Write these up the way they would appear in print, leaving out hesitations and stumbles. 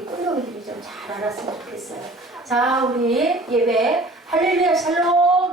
우리 꾼동이들이 좀 잘 알았으면 좋겠어요. 자, 우리 예배 할렐루야 샬롬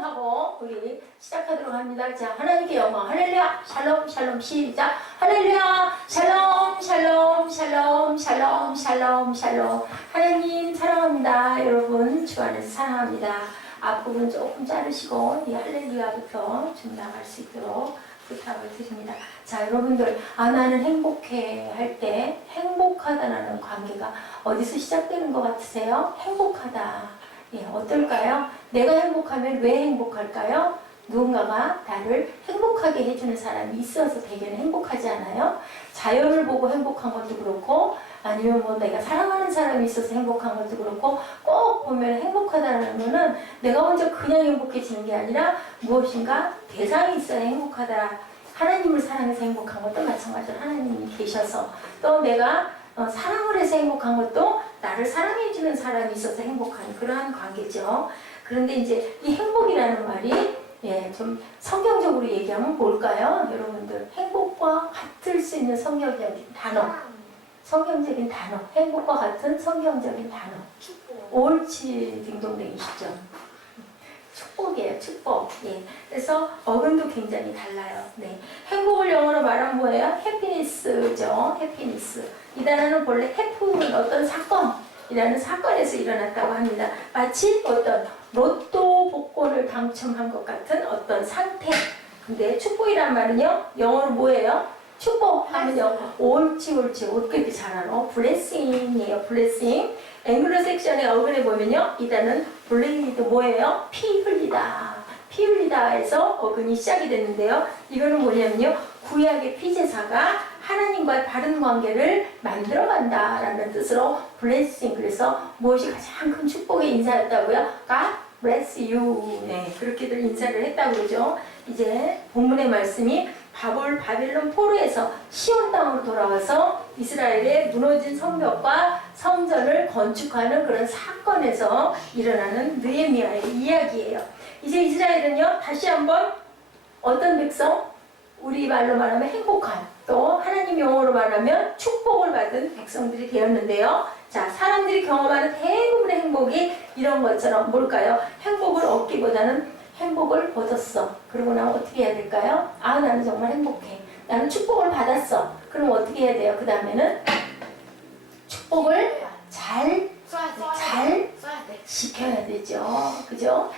하고 우리 시작하도록 합니다. 자, 하나님께 영광 할렐루야 샬롬 샬롬 시작. 할렐루야 샬롬 샬롬 샬롬 샬롬 샬롬 샬롬. 하나님 사랑합니다. 여러분 주 안에서 사랑합니다. 앞부분 조금 자르시고 이 할렐루야부터 좀 나갈 수 있도록 부탁을 드립니다. 자, 여러분들, 나는 행복해 할 때 행복하다라는 관계가 어디서 시작되는 것 같으세요? 행복하다. 예, 어떨까요? 내가 행복하면 왜 행복할까요? 누군가가 나를 행복하게 해주는 사람이 있어서 대개는 행복하지 않아요? 자연을 보고 행복한 것도 그렇고, 아니면 뭐 내가 사랑하는 사람이 있어서 행복한 것도 그렇고, 꼭 보면 행복하다는 거는 내가 먼저 그냥 행복해지는 게 아니라 무엇인가 대상이 있어야 행복하다. 하나님을 사랑해서 행복한 것도 마찬가지로 하나님이 계셔서, 또 내가 사랑을 해서 행복한 것도 나를 사랑해주는 사람이 있어서 행복한 그러한 관계죠. 그런데 이제 이 행복이라는 말이 좀 성경적으로 얘기하면 뭘까요? 여러분들, 행복과 같을 수 있는 성경적인 단어, 성경적인 단어, 행복과 같은 성경적인 단어. 축복. 옳지, 딩동댕이시죠. 축복이에요, 축복. 예. 그래서 어근도 굉장히 달라요. 네. 행복을 영어로 말하면 뭐예요? 해피니스죠. 해피니스. 이 단어는 본래 해프는 어떤 사건이라는 사건에서 일어났다고 합니다. 마치 어떤 로또 복권을 당첨한 것 같은 어떤 상태. 근데 축복이란 말은요, 영어로 뭐예요? 축복하면요, 옳지 어떻게 잘 알아? 블레싱이에요, 블레싱. 앵글로 섹션의 어근에 보면요, 이 단어는 블레이드 뭐예요? 피 흘리다. 피 흘리다 해서 어근이 시작이 됐는데요. 이거는 뭐냐면요, 구약의 피제사가 하나님과의 바른 관계를 만들어간다라는 뜻으로 블레싱. 그래서 무엇이 가장 큰 축복의 인사였다고요? God bless you. 네, 그렇게들 인사를 했다고 그러죠. 이제 본문의 말씀이 바벨론 포로에서 시온 땅으로 돌아와서 이스라엘의 무너진 성벽과 성전을 건축하는 그런 사건에서 일어나는 느헤미야의 이야기예요. 이제 이스라엘은요, 다시 한번 어떤 백성? 우리 말로 말하면 행복한, 또 하나님 용어로 말하면 축복을 받은 백성들이 되었는데요. 자, 사람들이 경험하는 대부분의 행복이 이런 것처럼 뭘까요? 행복을 얻기보다는 행복을 얻었어. 그러고 나면 어떻게 해야 될까요? 나는 정말 행복해. 나는 축복을 받았어. 그럼 어떻게 해야 돼요? 그 다음에는 축복을 잘 지켜야 되죠. 그죠?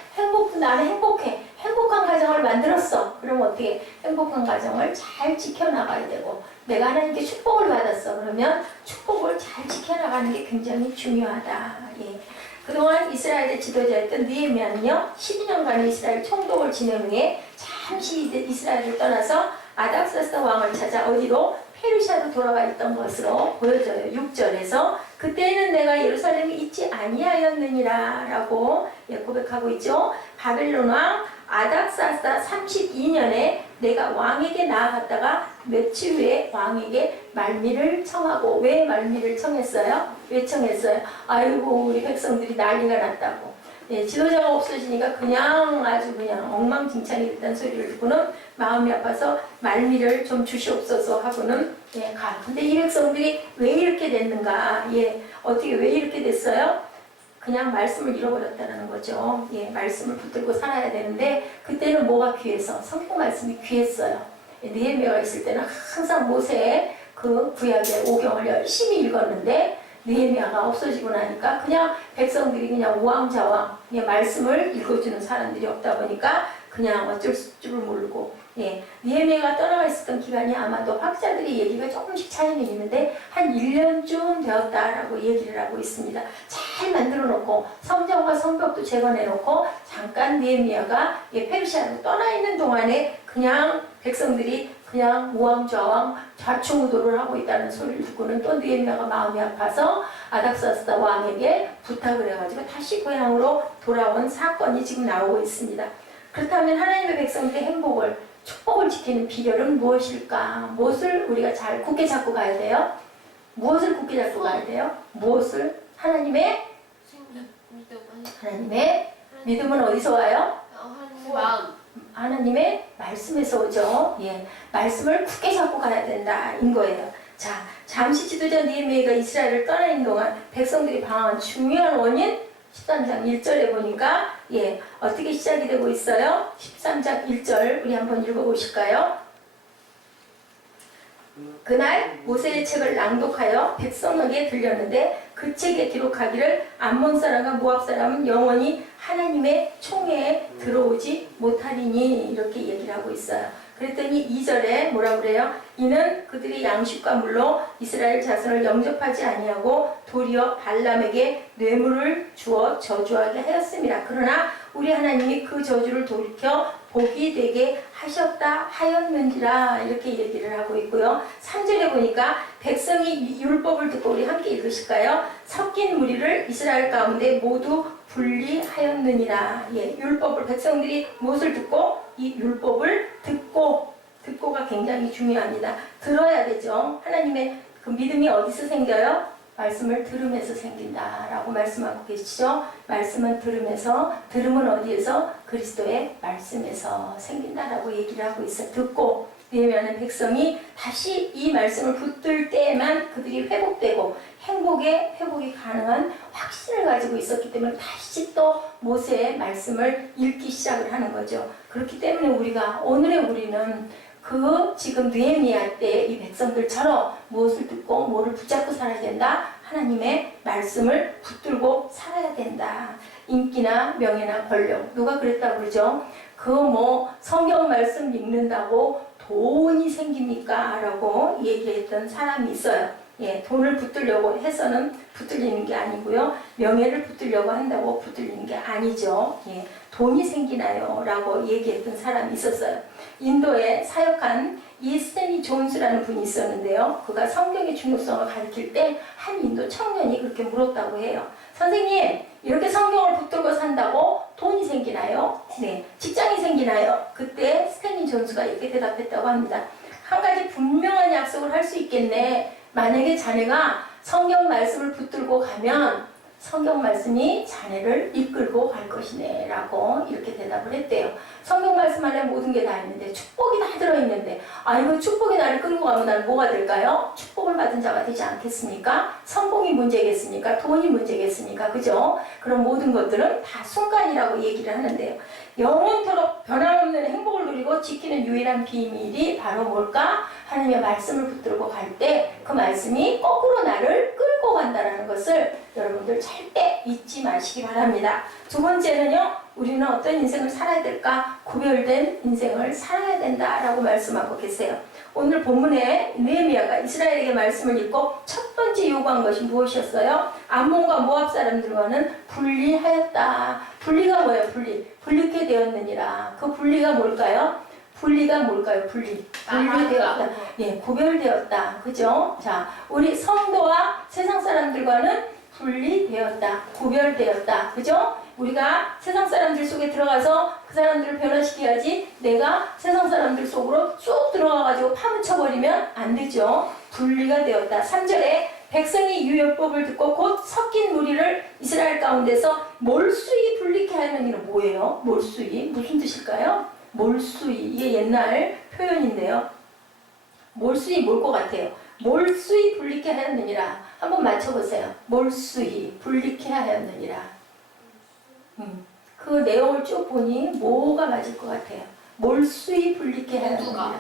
나는 행복해. 행복한 가정을 만들었어. 그럼 어떻게? 행복한 가정을 잘 지켜나가야 되고, 내가 하나님께 축복을 받았어. 그러면 축복을 잘 지켜나가는 게 굉장히 중요하다. 예. 그동안 이스라엘의 지도자였던 느헤미야는요, 12년간의 이스라엘 총독을 지낸 후에 잠시 이스라엘을 떠나서 아닥사스다 왕을 찾아 어디로? 페르시아로 돌아가 있던 것으로 보여져요. 6절에서 그때는 내가 예루살렘에 있지 아니하였느니라 라고 고백하고 있죠. 바벨론 왕 아닥사스다 32년에 내가 왕에게 나아갔다가 며칠 후에 왕에게 말미를 청하고, 왜 말미를 청했어요? 왜 청했어요? 아이고, 우리 백성들이 난리가 났다고. 예, 지도자가 없어지니까 그냥 아주 그냥 엉망진창이 됐다는 소리를 듣고는 마음이 아파서 말미를 좀 주시옵소서 하고는 가. 근데 이 백성들이 왜 이렇게 됐는가? 어떻게 왜 이렇게 됐어요? 그냥 말씀을 잃어버렸다는 거죠. 말씀을 붙들고 살아야 되는데 그때는 뭐가 귀해서? 성경 말씀이 귀했어요. 느헤미야가 있을 때는 항상 모세의 그 구약의 오경을 열심히 읽었는데, 느헤미야가 없어지고 나니까 그냥 백성들이 그냥 우왕좌왕 말씀을 읽어주는 사람들이 없다 보니까 그냥 어쩔 줄을 모르고, 느헤미야가 떠나가 있었던 기간이 아마도 학자들이 얘기가 조금씩 차이는 있는데 한 1년쯤 되었다라고 얘기를 하고 있습니다. 잘 만들어 놓고 성전과 성벽도 재건해 놓고 잠깐 느헤미야가 페르시아로 떠나 있는 동안에 그냥 백성들이 그냥 우왕좌왕 좌충우돌을 하고 있다는 소리를 듣고는 또 느헤미야가 마음이 아파서 아닥사스다 왕에게 부탁을 해가지고 다시 고향으로 돌아온 사건이 지금 나오고 있습니다. 그렇다면 하나님의 백성들의 축복을 지키는 비결은 무엇일까? 무엇을 우리가 잘 굳게 잡고 가야 돼요? 무엇을 굳게 잡고 가야 돼요? 무엇을? 하나님의 믿음은 어디서 와요? 마음. 하나님의 말씀에서 오죠. 말씀을 굳게 잡고 가야 된다 인 거예요. 자, 잠시 지도자 느헤미야가 이스라엘을 떠나 있는 동안 백성들이 방황한 중요한 원인 13장 1절에 보니까 어떻게 시작이 되고 있어요? 13장 1절 우리 한번 읽어보실까요? 그날 모세의 책을 낭독하여 백성에게 들렸는데 그 책에 기록하기를 암몬 사람과 모압 사람은 영원히 하나님의 총회에 들어오지 못하리니 이렇게 얘기를 하고 있어요. 그랬더니 2절에 뭐라고 그래요? 이는 그들이 양식과 물로 이스라엘 자손을 영접하지 아니하고 도리어 발람에게 뇌물을 주어 저주하게 하였습니다. 그러나 우리 하나님이 그 저주를 돌이켜 복이 되게 하셨다 하였는지라 이렇게 얘기를 하고 있고요. 3절에 보니까 백성이 율법을 듣고 우리 함께 읽으실까요? 섞인 무리를 이스라엘 가운데 모두 분리하였느니라. 율법을 백성들이 무엇을 듣고? 이 율법을 듣고가 굉장히 중요합니다. 들어야 되죠. 하나님의 그 믿음이 어디서 생겨요? 말씀을 들으면서 생긴다라고 말씀하고 계시죠. 말씀은 들으면서, 들음은 어디에서? 그리스도의 말씀에서 생긴다라고 얘기를 하고 있어요. 듣고 왜냐하면 백성이 다시 이 말씀을 붙들 때에만 그들이 회복되고 회복이 가능한 확신을 가지고 있었기 때문에 다시 또 모세의 말씀을 읽기 시작을 하는 거죠. 그렇기 때문에 오늘의 우리는 그 지금 느헤미야 때 이 백성들처럼 무엇을 듣고 뭐를 붙잡고 살아야 된다? 하나님의 말씀을 붙들고 살아야 된다. 인기나 명예나 권력 누가 그랬다고 그러죠? 성경 말씀 읽는다고 돈이 생깁니까? 라고 얘기했던 사람이 있어요. 돈을 붙들려고 해서는 붙들리는 게 아니고요. 명예를 붙들려고 한다고 붙들리는 게 아니죠. 돈이 생기나요? 라고 얘기했던 사람이 있었어요. 인도에 사역한 이 스탠리 존스라는 분이 있었는데요. 그가 성경의 중요성을 가르칠 때 한 인도 청년이 그렇게 물었다고 해요. 선생님, 이렇게 성경을 붙들고 산다고 돈이 생기나요? 네. 직장이 생기나요? 그때 스탠리 존스가 이렇게 대답했다고 합니다. 한 가지 분명한 약속을 할 수 있겠네. 만약에 자네가 성경 말씀을 붙들고 가면 성경 말씀이 자네를 이끌고 갈 것이네 라고 이렇게 대답을 했대요. 성경 말씀 안에 모든 게 다 있는데 축복이 다 들어있는데 이거 축복이 나를 끌고 가면 나는 뭐가 될까요? 축복을 받은 자가 되지 않겠습니까? 성공이 문제겠습니까? 돈이 문제겠습니까? 그죠? 그런 모든 것들은 다 순간이라고 얘기를 하는데요. 영원토록 변함없는 행복을 누리고 지키는 유일한 비밀이 바로 뭘까? 하나님의 말씀을 붙들고 갈 때 그 말씀이 거꾸로 나를 끌고 간다는 것을 여러분들 절대 잊지 마시기 바랍니다. 두 번째는요, 우리는 어떤 인생을 살아야 될까? 구별된 인생을 살아야 된다라고 말씀하고 계세요. 오늘 본문에 느헤미야가 이스라엘에게 말씀을 읽고 첫 번째 요구한 것이 무엇이었어요? 암몬과 모압 사람들과는 분리하였다. 분리가 뭐예요? 분리케 되었느니라. 그 분리가 뭘까요? 분리되었다. 구별되었다. 그죠? 자, 우리 성도와 세상 사람들과는 분리되었다. 구별되었다. 그죠? 우리가 세상 사람들 속에 들어가서 그 사람들을 변화시켜야지 내가 세상 사람들 속으로 쑥 들어가가지고 파묻혀버리면 안 되죠. 분리가 되었다. 3절에 백성이 율법을 듣고 곧 섞인 무리를 이스라엘 가운데서 몰수히 분리케 하는 이는 뭐예요? 몰수히 무슨 뜻일까요? 몰수히 이게 옛날 표현인데요. 몰수히 뭘 것 같아요? 몰수히 분리케 하였느니라. 한번 맞춰보세요. 몰수히 분리케 하였느니라. 그 내용을 쭉 보니 뭐가 맞을 것 같아요? 몰수히 분리케 하였느니라.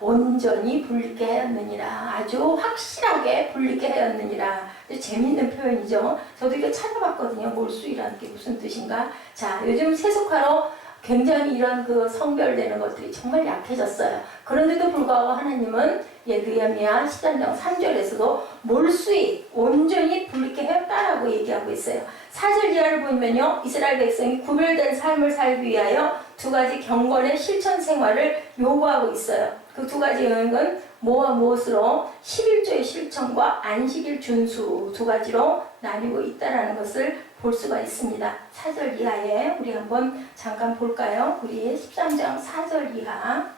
온전히 분리케 하였느니라. 아주 확실하게 분리케 하였느니라. 재밌는 표현이죠. 저도 이거 찾아봤거든요. 몰수히라는 게 무슨 뜻인가? 자, 요즘 세속화로 굉장히 이런 그 성별되는 것들이 정말 약해졌어요. 그런데도 불구하고 하나님은 느헤미야 13장 3절에서도 몰수히 온전히 분리케 하였다라고 얘기하고 있어요. 4절 이하를 보면요, 이스라엘 백성이 구별된 삶을 살기 위하여 두 가지 경건의 실천 생활을 요구하고 있어요. 그 두 가지 영역은 뭐와 무엇으로? 11조의 실천과 안식일 준수 두 가지로 나뉘고 있다는 것을 볼 수가 있습니다. 4절 이하에 우리 한번 잠깐 볼까요? 우리 13장 4절 이하.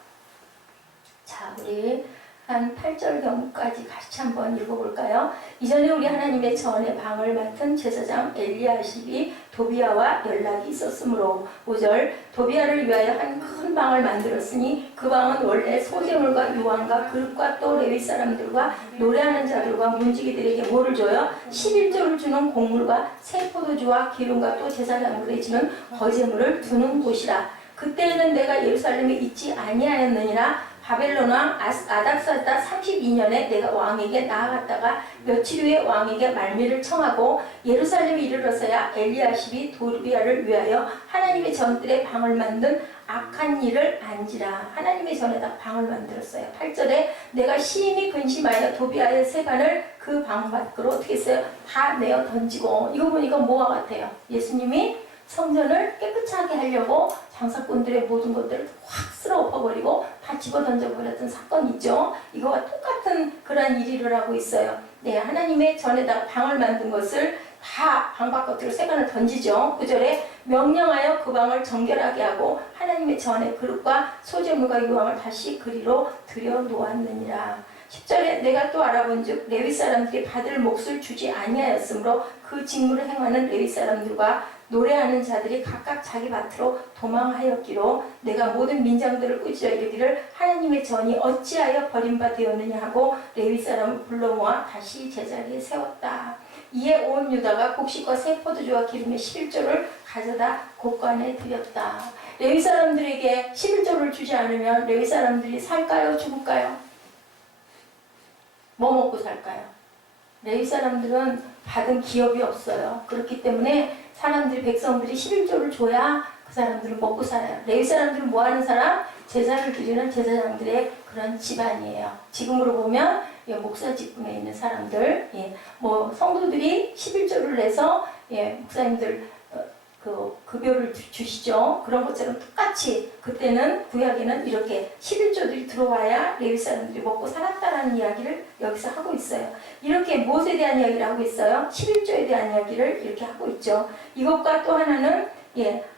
자, 우리 한 8절경까지 같이 한번 읽어볼까요? 이전에 우리 하나님의 전에 방을 맡은 제사장 엘리야십이 도비아와 연락이 있었으므로 5절 도비아를 위하여 한 큰 방을 만들었으니 그 방은 원래 소재물과 유황과 그릇과 또 레위 사람들과 노래하는 자들과 문지기들에게 뭐를 줘요? 11조를 주는 곡물과 새 포도주와 기름과 또 제사장들이 주는 거제물을 두는 곳이라. 그때에는 내가 예루살렘에 있지 아니하였느니라. 바벨론 왕 아닥사다 32년에 내가 왕에게 나아갔다가 며칠 후에 왕에게 말미를 청하고 예루살렘에 이르러서야 엘리야십이 도비아를 위하여 하나님의 전들의 방을 만든 악한 일을 안지라. 하나님의 전에다 방을 만들었어요. 8절에 내가 심히 근심하여 도비아의 세간을 그 방 밖으로 어떻게 했어요? 다 내어 던지고. 이거 보니까 뭐와 같아요? 예수님이 성전을 깨끗하게 하려고 장사꾼들의 모든 것들을 확 쓸어 엎어버리고 다 집어 던져버렸던 사건이 있죠. 이거와 똑같은 그런 일이 일어나고 있어요. 네, 하나님의 전에다가 방을 만든 것을 다 방 바깥으로 세간을 던지죠. 9절에 명령하여 그 방을 정결하게 하고 하나님의 전에 그릇과 소재물과 유황을 다시 그리로 들여 놓았느니라. 10절에 내가 또 알아본즉 레위 사람들이 받을 몫을 주지 아니하였으므로 그 직무를 행하는 레위 사람들과 노래하는 자들이 각각 자기 밭으로 도망하였기로 내가 모든 민장들을 꾸짖어 이르기를 하나님의 전이 어찌하여 버림바 되었느냐 하고 레위 사람을 불러 모아 다시 제자리에 세웠다. 이에 온 유다가 곡식과 새 포도주와 기름의 11조를 가져다 곳간에 드렸다. 레위 사람들에게 11조를 주지 않으면 레위 사람들이 살까요? 죽을까요? 뭐 먹고 살까요? 레위 사람들은 받은 기업이 없어요. 그렇기 때문에 사람들이 백성들이 11조를 줘야 그 사람들은 먹고 살아요. 레위 사람들은 뭐 하는 사람? 제사를 드리는 제사장들의 그런 집안이에요. 지금으로 보면 목사 직분에 있는 사람들, 뭐 성도들이 11조를 내서 목사님들 그 급여를 주시죠. 그런 것처럼 똑같이 그때는 구약에는 이렇게 11조들이 들어와야 레위 사람들이 먹고 살았다라는 이야기를 여기서 하고 있어요. 이렇게 무엇에 대한 이야기를 하고 있어요? 11조에 대한 이야기를 이렇게 하고 있죠. 이것과 또 하나는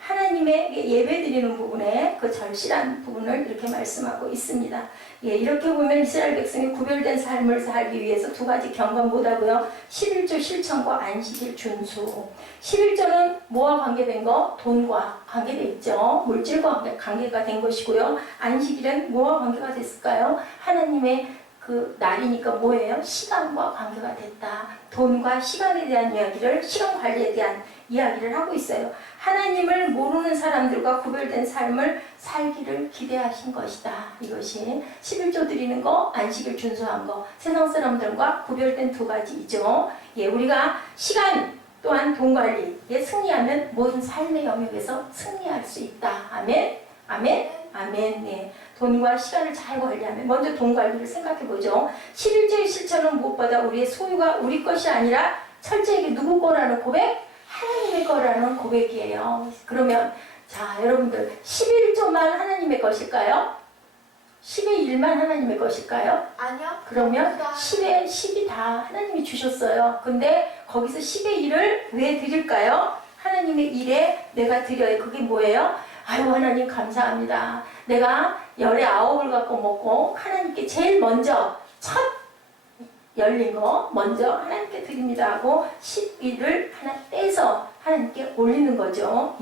하나님의 예배 드리는 부분에 그 절실한 부분을 이렇게 말씀하고 있습니다. 이렇게 보면 이스라엘 백성이 구별된 삶을 살기 위해서 두 가지 경건 뭐다고요? 11조 실천과 안식일 준수. 11조는 뭐와 관계된 거? 돈과 관계돼 있죠. 물질과 관계가 된 것이고요. 안식일은 뭐와 관계가 됐을까요? 하나님의 그 날이니까 뭐예요? 시간과 관계가 됐다. 돈과 시간에 대한 이야기를, 시간 관리에 대한 이야기를 하고 있어요. 하나님을 모르는 사람들과 구별된 삶을 살기를 기대하신 것이다. 이것이 11조 드리는 거, 안식을 준수한 거, 세상 사람들과 구별된 두 가지이죠. 우리가 시간 또한 돈 관리에 승리하면 모든 삶의 영역에서 승리할 수 있다. 아멘? 아멘? 아멘. 돈과 시간을 잘 관리하면 먼저 돈 관리를 생각해보죠. 11조의 실천은 무엇보다 우리의 소유가 우리 것이 아니라 철저하게 누구 거라는 고백? 하나님의 거라는 고백이에요. 그러면 자 여러분들 11조만 하나님의 것일까요? 10의 1만 하나님의 것일까요? 아니요. 그러면 10의 10이 다 하나님이 주셨어요. 근데 거기서 10의 1을 왜 드릴까요? 하나님의 일에 내가 드려요. 그게 뭐예요? 아유 하나님 감사합니다. 내가 열의 9을 갖고 먹고 하나님께 제일 먼저 첫 열린 거 먼저 하나님께 드립니다 하고 11을 하나 떼서 하나님께 올리는 거죠.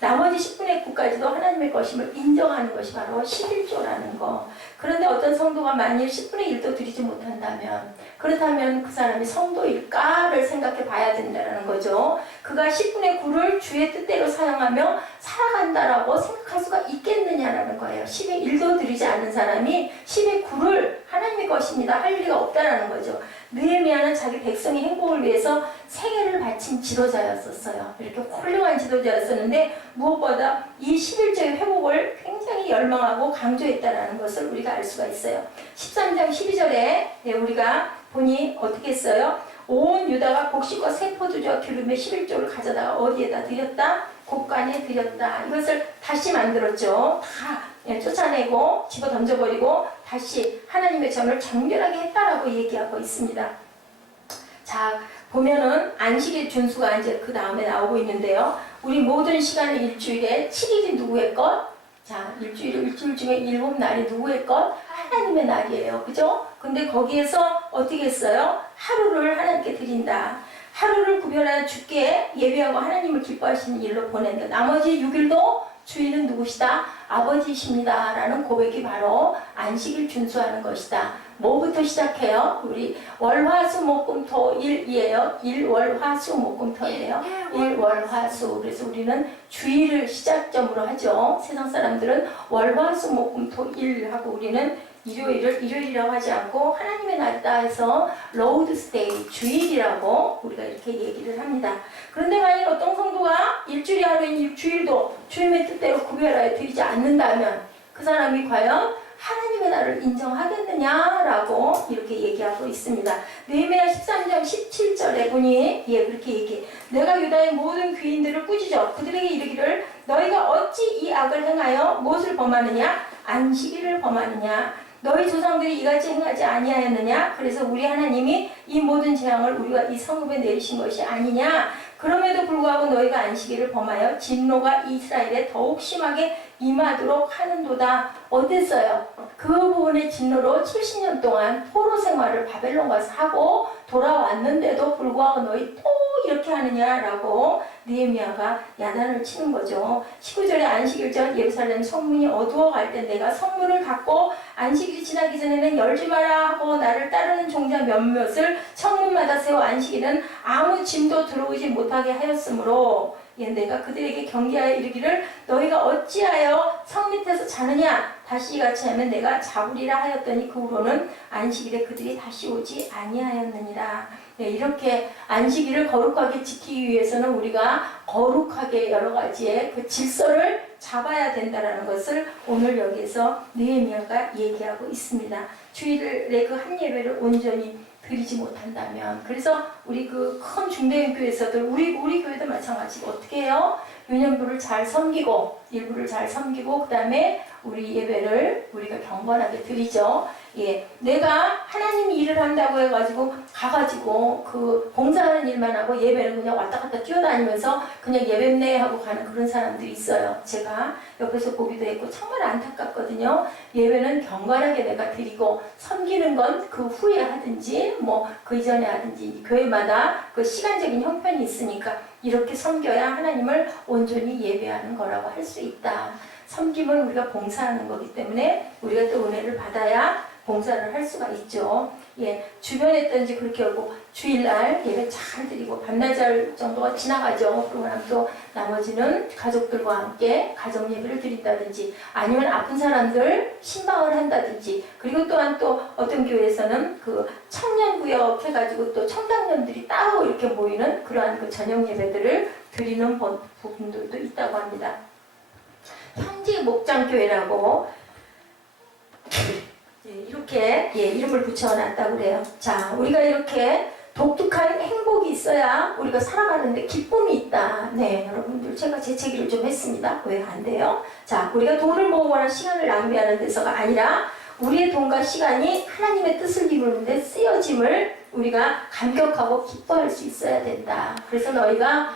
나머지 10분의 9까지도 하나님의 것임을 인정하는 것이 바로 11조라는 거. 그런데 어떤 성도가 만일 10분의 1도 드리지 못한다면 그렇다면 그 사람이 성도일까를 생각해 봐야 된다는 거죠. 그가 10분의 9를 주의 뜻대로 사용하며 살아간다라고 생각할 수가 있겠느냐라는 거예요. 10의 1도 드리지 않는 사람이 10의 9를 하나님의 것입니다 할 리가 없다라는 거죠. 느헤미야는 자기 백성의 행복을 위해서 생애를 바친 지도자였었어요. 이렇게 훌륭한 지도자였었는데 무엇보다 이 11조의 회복을 굉장히 열망하고 강조했다는 것을 우리가 알 수가 있어요. 13장 12절에 우리가 보니 어떻게 했어요? 온 유다가 곡식과 새 포도주와 기름의 11조를 가져다가 어디에다 드렸다? 곳간에 드렸다. 이것을 다시 만들었죠. 다 쫓아내고 집어 던져버리고 다시 하나님의 전을 정결하게 했다라고 얘기하고 있습니다. 자 보면은 안식일 준수가 이제 그 다음에 나오고 있는데요. 우리 모든 시간의 일주일에 7일이 누구의 것? 자 일주일 중에 7날이 누구의 것? 하나님의 날이에요. 그죠? 근데 거기에서 어떻게 했어요? 하루를 하나님께 드린다. 하루를 구별하여 주께 예배하고 하나님을 기뻐하시는 일로 보낸다. 나머지 6일도 주인은 누구시다? 아버지십니다. 라는 고백이 바로 안식일 준수하는 것이다. 뭐부터 시작해요? 우리 월화수목금토일이에요. 일월화수목금토예요. 일월화수. 그래서 우리는 주일을 시작점으로 하죠. 세상 사람들은 월화수목금토일 하고 우리는 일요일을 일요일이라고 하지 않고 하나님의 날이다 해서 로드스데이 주일이라고 우리가 이렇게 얘기를 합니다. 그런데 만약 어떤 성도가 일주일이 하루인 주일도 주님의 뜻대로 구별하여 드리지 않는다면 그 사람이 과연 하나님의 날을 인정하겠느냐라고 이렇게 얘기하고 있습니다. 느헤미야 13장 17절에 보니 그렇게 얘기해. 내가 유다의 모든 귀인들을 꾸짖어 그들에게 이르기를 너희가 어찌 이 악을 행하여 무엇을 범하느냐? 안식일을 범하느냐? 너희 조상들이 이같이 행하지 아니하였느냐? 그래서 우리 하나님이 이 모든 재앙을 우리가 이 성읍에 내리신 것이 아니냐? 그럼에도 불구하고 너희가 안식일을 범하여 진노가 이스라엘에 더욱 심하게 임하도록 하는도다. 어땠어요? 그 부분의 진노로 70년 동안 포로 생활을 바벨론 가서 하고 돌아왔는데도 불구하고 너희 또 이렇게 하느냐라고 느헤미야가 야단을 치는 거죠. 19절에 안식일 전 예루살렘 성문이 어두워갈 때 내가 성문을 닫고 안식일이 지나기 전에는 열지 마라 하고 나를 따르는 종자 몇몇을 성문마다 세워 안식일은 아무 짐도 들어오지 못하게 하였으므로 내가 그들에게 경계하여 이르기를 너희가 어찌하여 성 밑에서 자느냐? 다시 이같이 하면 내가 잡으리라 하였더니 그 후로는 안식일에 그들이 다시 오지 아니하였느니라. 이렇게 안식일을 거룩하게 지키기 위해서는 우리가 거룩하게 여러 가지의 그 질서를 잡아야 된다는 것을 오늘 여기서 느헤미야가 얘기하고 있습니다. 주일의 그 한 예배를 온전히 드리지 못한다면, 그래서 우리 그 큰 중대형 교회에서도 우리 교회도 마찬가지고 어떻게 해요? 유년부를 잘 섬기고 일부를 잘 섬기고 그 다음에 우리 예배를 우리가 경건하게 드리죠. 내가 하나님이 일을 한다고 해가지고 가가지고 그 봉사하는 일만 하고 예배는 그냥 왔다 갔다 뛰어다니면서 그냥 예배네 하고 가는 그런 사람들이 있어요. 제가 옆에서 보기도 했고 정말 안타깝거든요. 예배는 경건하게 내가 드리고 섬기는 건 그 후에 하든지 뭐 그 이전에 하든지 교회마다 그 시간적인 형편이 있으니까 이렇게 섬겨야 하나님을 온전히 예배하는 거라고 할 수 있다. 섬김은 우리가 봉사하는 거기 때문에 우리가 또 은혜를 받아야 봉사를 할 수가 있죠. 주변에 있든지 그렇게 하고 주일날 예배 잘 드리고 반나절 정도가 지나가죠. 그러고 나면 또 나머지는 가족들과 함께 가정 예배를 드린다든지 아니면 아픈 사람들 신방을 한다든지 그리고 또한 또 어떤 교회에서는 그 청년구역 해가지고 또 청당년들이 따로 이렇게 모이는 그러한 그 저녁 예배들을 드리는 부분들도 있다고 합니다. 형제 목장교회라고 이렇게 이름을 붙여놨다고 그래요. 자, 우리가 이렇게 독특한 행복이 있어야 우리가 살아가는데 기쁨이 있다. 네, 여러분들 제가 재채기를 좀 했습니다. 왜 안 돼요? 자, 우리가 돈을 모으거나 시간을 낭비하는 데서가 아니라 우리의 돈과 시간이 하나님의 뜻을 이루는데 쓰여짐을 우리가 감격하고 기뻐할 수 있어야 된다. 그래서 너희가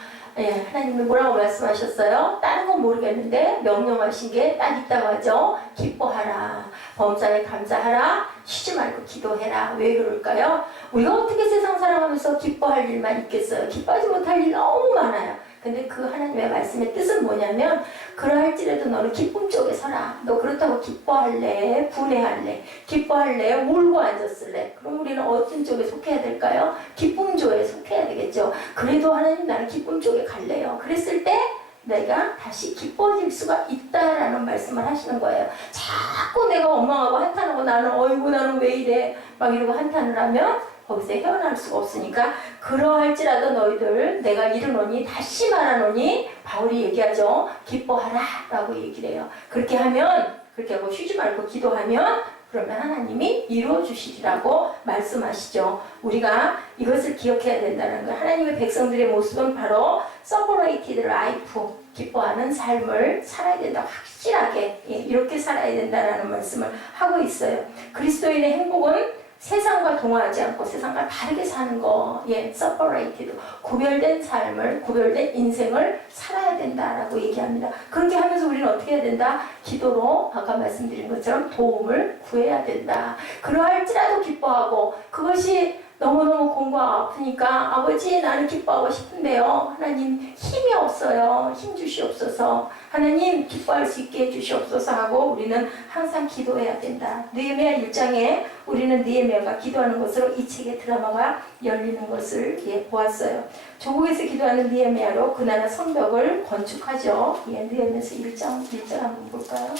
하나님이 뭐라고 말씀하셨어요? 다른 건 모르겠는데 명령하신 게 딱 있다고 하죠. 기뻐하라. 범사에 감사하라. 쉬지 말고 기도해라. 왜 그럴까요? 우리가 어떻게 세상 살아가면서 기뻐할 일만 있겠어요? 기뻐하지 못할 일 너무 많아요. 근데 그 하나님의 말씀의 뜻은 뭐냐면 그러할지라도 너는 기쁨 쪽에 서라. 너 그렇다고 기뻐할래? 분해할래? 기뻐할래? 울고 앉았을래? 그럼 우리는 어떤 쪽에 속해야 될까요? 기쁨 쪽에 속해야 되겠죠. 그래도 하나님 나는 기쁨 쪽에 갈래요. 그랬을 때 내가 다시 기뻐질 수가 있다라는 말씀을 하시는 거예요. 자꾸 내가 원망하고 한탄하고 나는 어이구 나는 왜 이래 막 이러고 한탄을 하면 거기서 헤어날 수가 없으니까 그러할지라도 너희들 내가 이르노니 다시 말하노니 바울이 얘기하죠. 기뻐하라 라고 얘기를 해요. 그렇게 하면 그렇게 하고 쉬지 말고 기도하면 그러면 하나님이 이루어주시리라고 말씀하시죠. 우리가 이것을 기억해야 된다는 거예요. 하나님의 백성들의 모습은 바로 separated life, 기뻐하는 삶을 살아야 된다. 확실하게 이렇게 살아야 된다는 말씀을 하고 있어요. 그리스도인의 행복은 세상과 동화하지 않고 세상과 다르게 사는 거, separated, 구별된 삶을, 구별된 인생을 살아야 된다라고 얘기합니다. 그렇게 하면서 우리는 어떻게 해야 된다? 기도로 아까 말씀드린 것처럼 도움을 구해야 된다. 그러할지라도 기뻐하고, 그것이 너무너무 공부가 아프니까 아버지 나는 기뻐하고 싶은데요. 하나님 힘이 없어요. 힘 주시옵소서. 하나님 기뻐할 수 있게 해주시옵소서 하고 우리는 항상 기도해야 된다. 느헤미야 1장에 우리는 느헤미야가 기도하는 것으로 이 책의 드라마가 열리는 것을 보았어요. 조국에서 기도하는 느헤미야로 그 나라 성벽을 건축하죠. 느헤미야서 1장 한번 볼까요?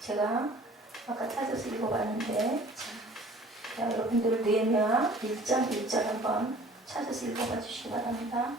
제가 아까 찾아서 읽어봤는데 자, 여러분들 느헤미야 1장 1절 한번 찾아서 읽어봐 주시기 바랍니다.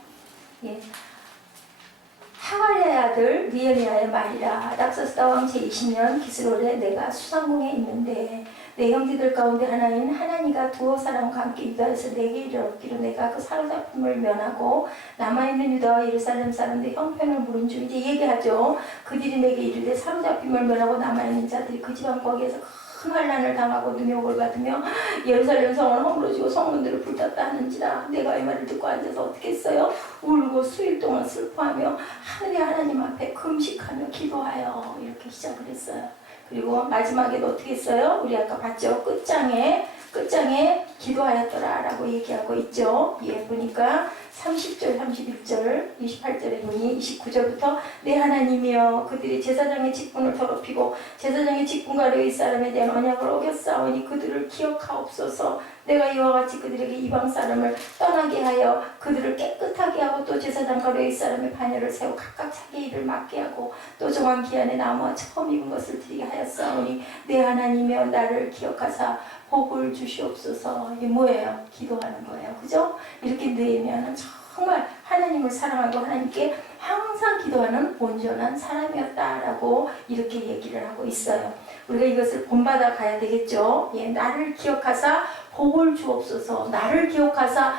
하갈랴의 아들 느헤미야의 말이라. 락사스다 왕 제20년 기스롤에 내가 수상궁에 있는데 내 형제들 가운데 하나인 하나니가 두어 사람과 함께 유다에서 내게 이르렀기로 내가 그 사로잡힘을 면하고 남아있는 유다와 예루살렘 사람들 형편을 물은 중. 이제 얘기하죠. 그들이 내게 이르되 사로잡힘을 면하고 남아있는 자들이 그 지방 거기에서 큰 환난을 당하고 누명을 받으며 예루살렘 성은 허물어지고 성문들을 불탔다 하는지라. 내가 이 말을 듣고 앉아서 어떻게 했어요? 울고 수일 동안 슬퍼하며 하늘의 하나님 앞에 금식하며 기도하여 이렇게 시작을 했어요. 그리고 마지막에도 어떻게 했어요? 우리 아까 봤죠? 끝장에 기도하였더라 라고 얘기하고 있죠. 보니까 30절, 31절, 28절에 보니 29절부터 내 하나님이여 그들이 제사장의 직분을 더럽히고 제사장의 직분과 레위 사람에 대한 언약을 어겼사오니 그들을 기억하옵소서. 내가 이와 같이 그들에게 이방 사람을 떠나게 하여 그들을 깨끗하게 하고 또 제사장과 레위 사람의 반열을 세워 각각 자기 일을 맡게 하고 또 정한 기한에 나무와 처음 입은 것을 드리게 하였사오니 내 하나님이여 나를 기억하사 복을 주시옵소서. 이게 뭐예요? 기도하는 거예요. 그죠? 이렇게 느헤미야는 정말 하나님을 사랑하고 하나님께 항상 기도하는 온전한 사람이었다라고 이렇게 얘기를 하고 있어요. 우리가 이것을 본받아 가야 되겠죠. 나를 기억하사 복을 주옵소서. 나를 기억하사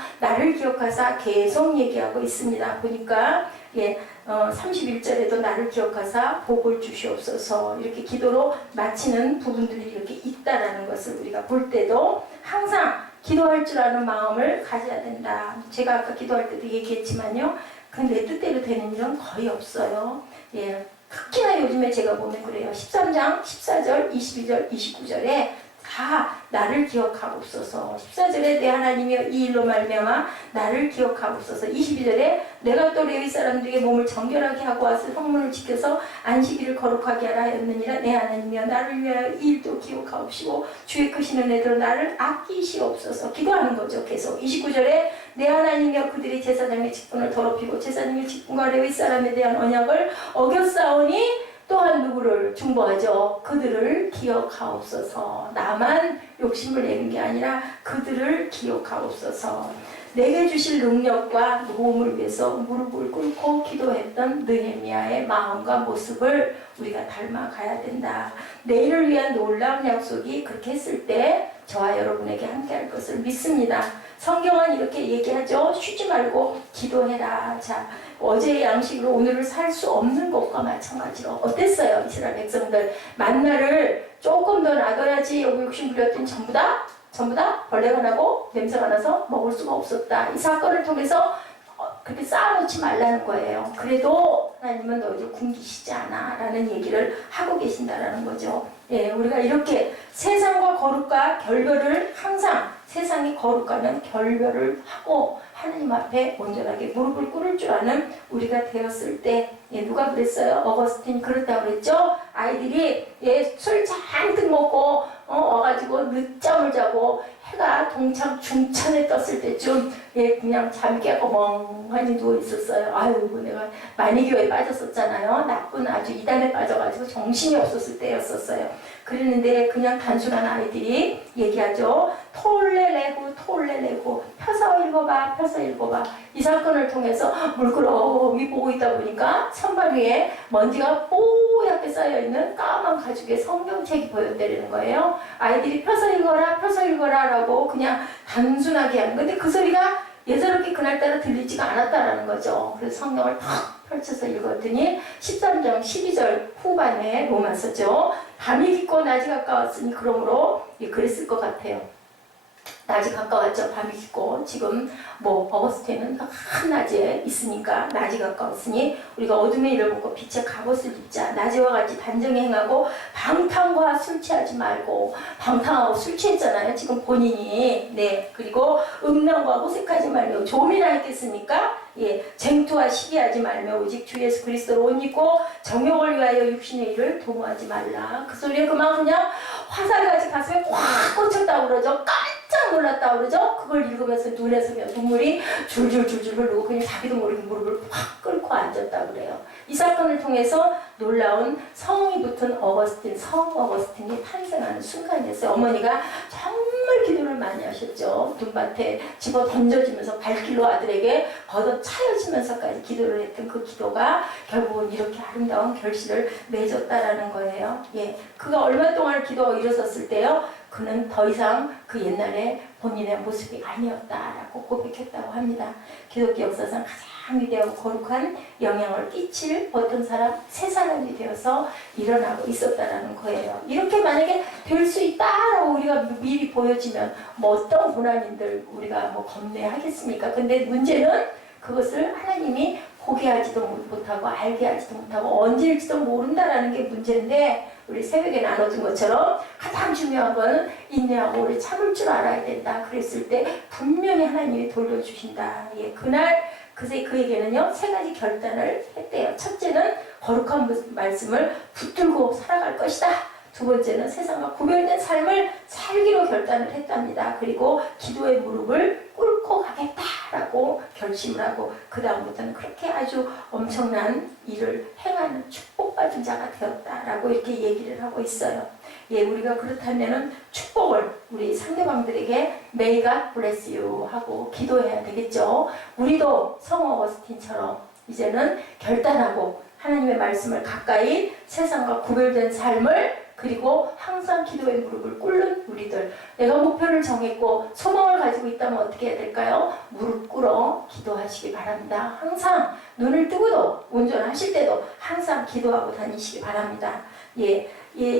계속 얘기하고 있습니다. 보니까 31절에도 나를 기억하사 복을 주시옵소서 이렇게 기도로 마치는 부분들이 이렇게 있다라는 것을 우리가 볼 때도 항상 기도할 줄 아는 마음을 가져야 된다. 제가 아까 기도할 때도 얘기했지만요. 내 뜻대로 되는 일은 거의 없어요. 특히나 요즘에 제가 보면 그래요. 13장 14절 22절 29절에 다 나를 기억하옵소서. 14절에 내 하나님이여 이 일로 말미암아 나를 기억하옵소서. 22절에 내가 또 레위 사람들에게 몸을 정결하게 하고 와서 성문을 지켜서 안식일을 거룩하게 하라 하였느니라. 내 하나님이여 나를 위하여 이 일도 기억하옵시고 주의 크신 은혜대로 나를 아끼시옵소서. 기도하는 거죠. 계속 29절에 내 하나님이여 그들이 제사장의 직분을 더럽히고 제사장의 직분과 레위 사람에 대한 언약을 어겼사오니 또한 누구를 중보하죠? 그들을 기억하옵소서. 나만 욕심을 내는 게 아니라 그들을 기억하옵소서. 내게 주실 능력과 도움을 위해서 무릎을 꿇고 기도했던 느헤미야의 마음과 모습을 우리가 닮아가야 된다. 내일을 위한 놀라운 약속이 그렇게 했을 때 저와 여러분에게 함께할 것을 믿습니다. 성경은 이렇게 얘기하죠. 쉬지 말고 기도해라. 자, 어제의 양식으로 오늘을 살 수 없는 것과 마찬가지로 어땠어요? 이스라엘 백성들 만나를 조금 더 놔둬야지 여기 욕심 부렸더니 전부 다 벌레가 나고 냄새가 나서 먹을 수가 없었다. 이 사건을 통해서 그렇게 쌓아놓지 말라는 거예요. 그래도 하나님은 너희들 굶기시지 않아 라는 얘기를 하고 계신다라는 거죠. 우리가 이렇게 세상과 거룩과 결별을 항상 세상이 거룩하면 결별을 하고 하나님 앞에 온전하게 무릎을 꿇을 줄 아는 우리가 되었을 때 누가 그랬어요? 어거스틴 그렇다고 그랬죠? 아이들이 술 잔뜩 먹고 와가지고 늦잠을 자고 해가 동참 중천에 떴을 때쯤 그냥 잠 깨고 멍하니 누워 있었어요. 아유 내가 만이교에 빠졌었잖아요. 나쁜 아주 이단에 빠져가지고 정신이 없었을 때였었어요. 그랬는데 그냥 단순한 아이들이 얘기하죠. 토올레레고 펴서 읽어봐. 이 사건을 통해서 물끄러미 보고 있다 보니까 선발 위에 먼지가 뽀얗게 쌓여있는 까만 가죽의 성경책이 보였다는 거예요. 아이들이 펴서 읽어라 라고 그냥 단순하게 하는 건데 그 소리가 예사롭게 그날따라 들리지가 않았다라는 거죠. 그래서 성경을 탁 펼쳐서 읽었더니 13장 12절 후반에 로마서죠. 밤이 깊고 낮이 가까웠으니 그러므로 그랬을 것 같아요. 낮이 가까웠죠. 밤이 깊고 지금 뭐 어거스틴은 한낮에 있으니까 낮이 가까웠으니 우리가 어둠의 일을 보고 빛의 갑옷을 입자. 낮에와 같이 단정히 행하고 방탕과 술 취하지 말고 방탕하고 술 취했잖아요. 지금 본인이 네 그리고 음란과 호색하지 말며 조미나 했겠습니까? 예, 쟁투와 시기하지 말며 오직 주 예수 그리스도를 옷 입고 정욕을 위하여 육신의 일을 도모하지 말라. 그 소리에 그만 그냥 화살같이 가슴에 확 꽂혔다고 그러죠. 깜짝 놀랐다고 그러죠. 그걸 읽으면서 눈에서 눈물이 줄줄줄줄 흐르고 그냥 자기도 모르게 무릎을 확 꿇고 앉았다고 그래요. 이 사건을 통해서 놀라운 성이 붙은 어거스틴, 성 어거스틴이 탄생하는 순간이었어요. 어머니가 정말 기도를 많이 하셨죠. 눈밭에 집어 던져지면서 발길로 아들에게 걷어차여지면서까지 기도를 했던 그 기도가 결국은 이렇게 아름다운 결실을 맺었다라는 거예요. 예, 그가 얼마 동안 기도가 일어섰을 때요. 그는 더 이상 그 옛날에 본인의 모습이 아니었다라고 고백했다고 합니다. 기독교 역사상 가장 위대하고 거룩한 영향을 끼칠 어떤 사람, 세 사람이 되어서 일어나고 있었다라는 거예요. 이렇게 만약에 될 수 있다라고 우리가 미리 보여지면 뭐 어떤 고난인들 우리가 뭐 겁내하겠습니까? 근데 문제는 그것을 하나님이 보게 하지도 못하고 알게 하지도 못하고 언제일지도 모른다라는 게 문제인데 우리 새벽에 나눠준 것처럼 가장 중요한 거는 인내하고 우리 참을 줄 알아야 된다. 그랬을 때 분명히 하나님이 돌려주신다. 예, 그날 그에게는요 3가지 결단을 했대요. 첫째는 거룩한 말씀을 붙들고 살아갈 것이다. 두 번째는 세상과 구별된 삶을 살기로 결단을 했답니다. 그리고 기도의 무릎을 꿇고 가겠다라고 결심을 하고 그 다음부터는 그렇게 아주 엄청난 일을 행하는 축복받은 자가 되었다라고 이렇게 얘기를 하고 있어요. 예, 우리가 그렇다면은 축복을 우리 상대방들에게 May God bless you 하고 기도해야 되겠죠. 우리도 성 어거스틴처럼 이제는 결단하고 하나님의 말씀을 가까이 세상과 구별된 삶을 그리고 항상 기도의 무릎을 꿇는 우리들. 내가 목표를 정했고 소망을 가지고 있다면 어떻게 해야 될까요? 무릎 꿇어 기도하시기 바랍니다. 항상 눈을 뜨고도 운전하실 때도 항상 기도하고 다니시기 바랍니다. 예,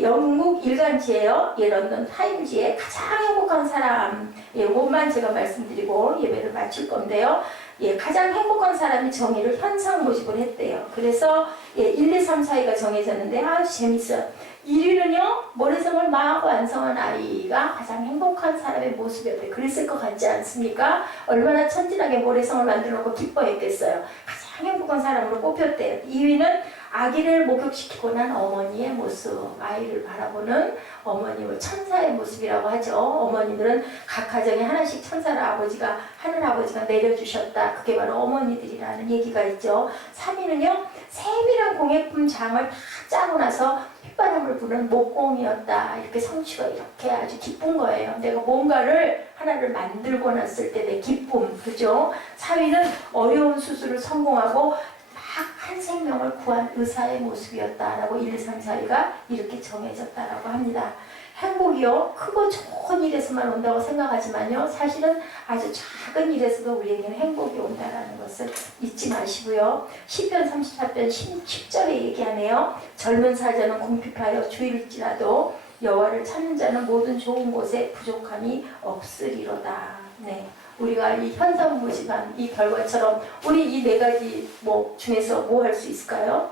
영국 일간지예요. 예, 런던 타임지의 가장 행복한 사람. 예, 이것만 제가 말씀드리고 예배를 마칠 건데요. 예, 가장 행복한 사람이 정의를 현상 모집을 했대요. 그래서 1, 2, 3, 4위가 정해졌는데 아주 재밌어요. 1위는요, 모래성을 막 완성한 아이가 가장 행복한 사람의 모습이었대요. 그랬을 것 같지 않습니까? 얼마나 천진하게 모래성을 만들어 놓고 기뻐했겠어요. 가장 행복한 사람으로 뽑혔대요. 2위는 아기를 목욕시키고 난 어머니의 모습, 아이를 바라보는 어머님을 천사의 모습이라고 하죠. 어머니들은 각 가정에 하나씩 천사를 하늘 아버지가 내려주셨다. 그게 바로 어머니들이라는 얘기가 있죠. 3위는요, 세밀한 공예품 장을 다 짜고 나서 휘바람을 부는 목공이었다. 이렇게 성취가 이렇게 아주 기쁜 거예요. 내가 뭔가를 하나를 만들고 났을 때 내 기쁨, 그죠? 4위는 어려운 수술을 성공하고 막 한 생명을 구한 의사의 모습이었다라고 1, 2, 3, 4위가 이렇게 정해졌다라고 합니다. 행복이요, 크고 좋은 일에서만 온다고 생각하지만요, 사실은 아주 작은 일에서도 우리에게는 행복이 온다라는 것을 잊지 마시고요. 시편 34편 10절에 얘기하네요. 젊은 사자는 궁핍하여 주일지라도 여호와를 찾는 자는 모든 좋은 곳에 부족함이 없으리로다. 네. 우리가 이 현상 모집한 이 결과처럼 우리 이 4가지 중에서 뭐 할 수 있을까요?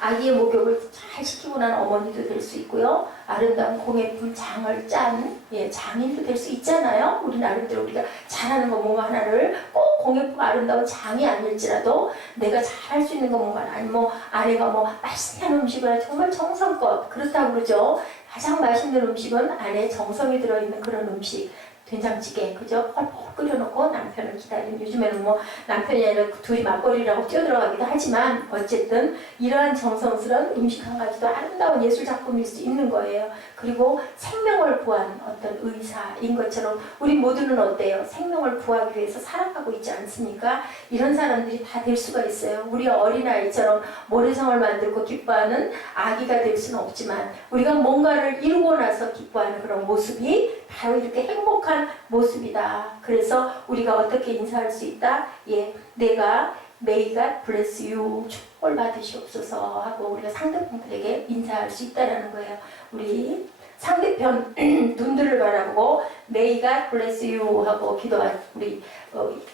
아기의 목욕을 잘 시키고 난 어머니도 될 수 있고요. 아름다운 공예품 장을 짠 장인도 될 수 있잖아요. 우리 나름대로 우리가 잘하는 거 뭔가 하나를 꼭 공예품 아름다운 장이 아닐지라도 내가 잘할 수 있는 거 뭔가 아니면 아내가 맛있는 음식을 정말 정성껏 그렇다고 그러죠. 가장 맛있는 음식은 안에 정성이 들어있는 그런 음식. 된장찌개, 그죠? 펄펄 끓여놓고 남편을 기다리는, 요즘에는 남편이 아니라 둘이 맞벌이라고 뛰어들어가기도 하지만 어쨌든 이러한 정성스러운 음식 한 가지도 아름다운 예술 작품일 수 있는 거예요. 그리고 생명을 구한 어떤 의사인 것처럼 우리 모두는 어때요? 생명을 구하기 위해서 살아가고 있지 않습니까? 이런 사람들이 다 될 수가 있어요. 우리 어린아이처럼 모래성을 만들고 기뻐하는 아기가 될 수는 없지만 우리가 뭔가를 이루고 나서 기뻐하는 그런 모습이 바로 이렇게 행복한 모습이다. 그래서 그래서 우리가 어떻게 인사할 수 있다? 예, 내가 May God bless you 축복을 받으시옵소서 하고 우리가 상대편들에게 인사할 수 있다라는 거예요. 우리 상대편 눈들을 바라보고 May God bless you 하고 우리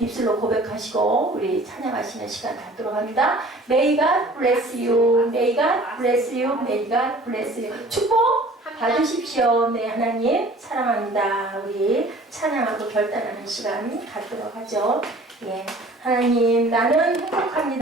입술로 고백하시고 우리 찬양하시는 시간 갖도록 합니다. May God bless you, May God bless you, May God bless you. 축복 받으십시오. 네, 하나님 사랑합니다. 우리 찬양하고 결단하는 시간 갖도록 하죠. 예, 하나님 나는 행복합니다.